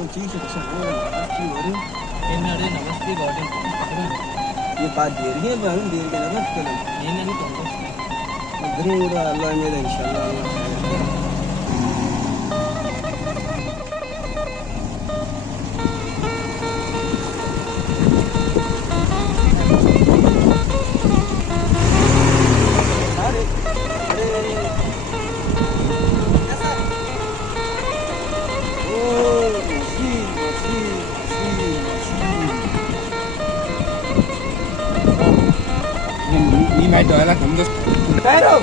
ये बात दे रही है मालूम देर के ना कलम ये नहीं तो जरूर अल्लाह मेरा इंशाल्लाह मैं तो अलग हम दोस्त ठहरो।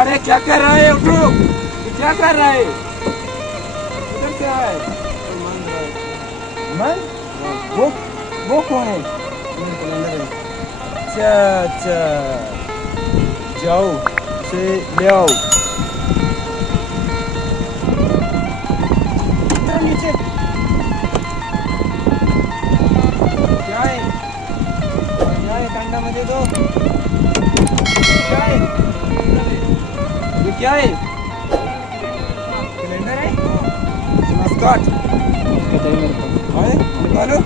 अरे क्या कर रहा है उठो क्या कर रहा है उधर क्या है मन वो कौन है अच्छा अच्छा जाओ से ले आओ नीचे क्या है डंडा मुझे दो क्या है ये क्या है सिलेंडर है स्कॉच है निकालो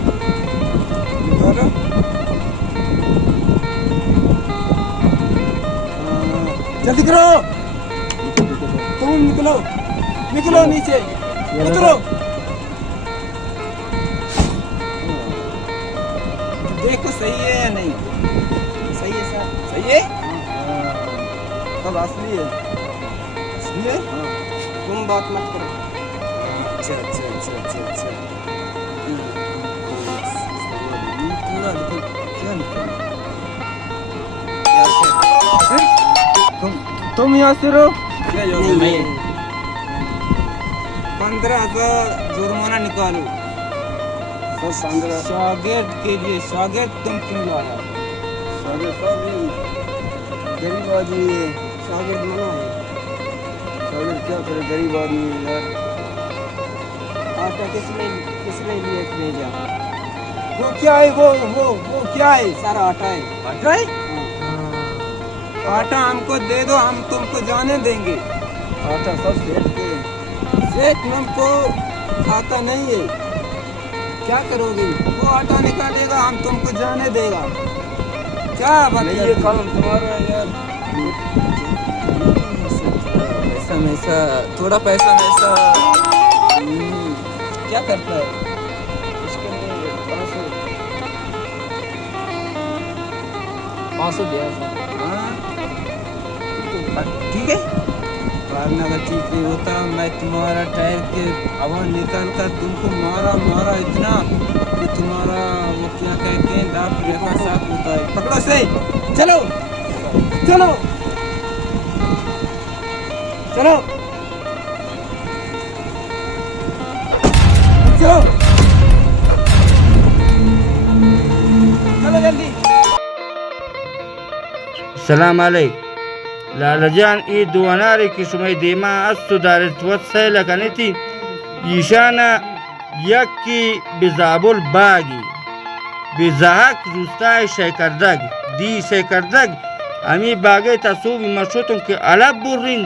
निकालो जल्दी करो तुम निकलो निकलो नीचे उतरो देखो सही है या नहीं सही है सर सही है सब असली है असली है तुम बात मत करो अच्छा अच्छा अच्छा अच्छा अच्छा पूरा देखो क्या निकल तुम यहाँ से रहो 15,000 जुर्माना निकालो स्वागत के लिए स्वागत तुम क्यों लाया स्वागत गरीब आदमी है स्वागत मना है स्वागत क्या करे गरीब आदमी है यार आटा किस लिए लिए भेजा वो क्या है वो क्या है सारा आटा है आटा हमको दे दो हम तुमको जाने देंगे आटा सब सेठ हमको खाता नहीं है क्या करोगे वो आटा निकालेगा हम तुमको जाने देगा क्या बताइए कलम तुम्हारा यार पैसा मैसा थोड़ा पैसा मैसा क्या करता है इसके लिए 500 दिया हाँ ठीक है बाद में अगर ठीक नहीं होता मैं तुम्हारा टायर के हवा निकाल कर तुमको मारा इतना कि तुम्हारा वो क्या कहते हैं दांत जैसा साफ होता है पकड़ो से चलो चलो चलो चलो चलो जल्दी सलाम अलैकुम लालजान ई दुआनारे की शुमे देमा अस्सु दारत वत्सैला कनेती ईशाना यक्की बिजाबुल बागी बिजाहक रुस्ताय शेकरदग दी शेकरदग अमी बागे तसूबी मशुतुन के अलब बुर्रिन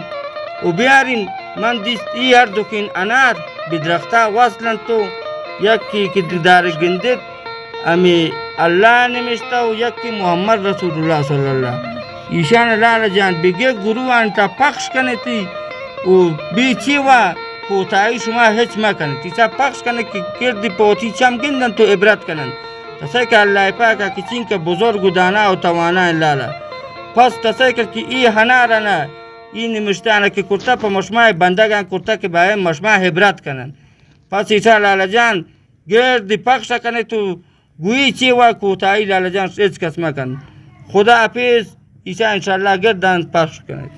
उबियारिन मन दिस ई अर्दुकिन अनार बिदरख्ता वसलन तो यक्की की दिदार गिंदित अमी अल्लाह निमिश्ता यक्की मोहम्मद रसूलुल्लाह सल्लल्लाह ईशान लाल जान बिगे गुरु अंता पक्ष कने ती ओ बीची वा कोताई शुमा हेच मा कने तीसा पक्ष कने की किरदी पोती चम गिंदन तो इबरत कनन तसे के अल्लाह पाक की चिन के बुजुर्ग दाना और तवाना लाला पस तसे के की ई हनारना ई निमिश्ताना की कुर्ता पर मशमा बंदगा कुर्ता के बारे मशमा इबरत कनन पस ईसा लाल जान गिरदी पक्ष कने तो गुई ची वा कोताई लाल जान इस कसमा कन खुदा हाफिज ईसा इंशाल्लाह गर्दान पक्ष करें।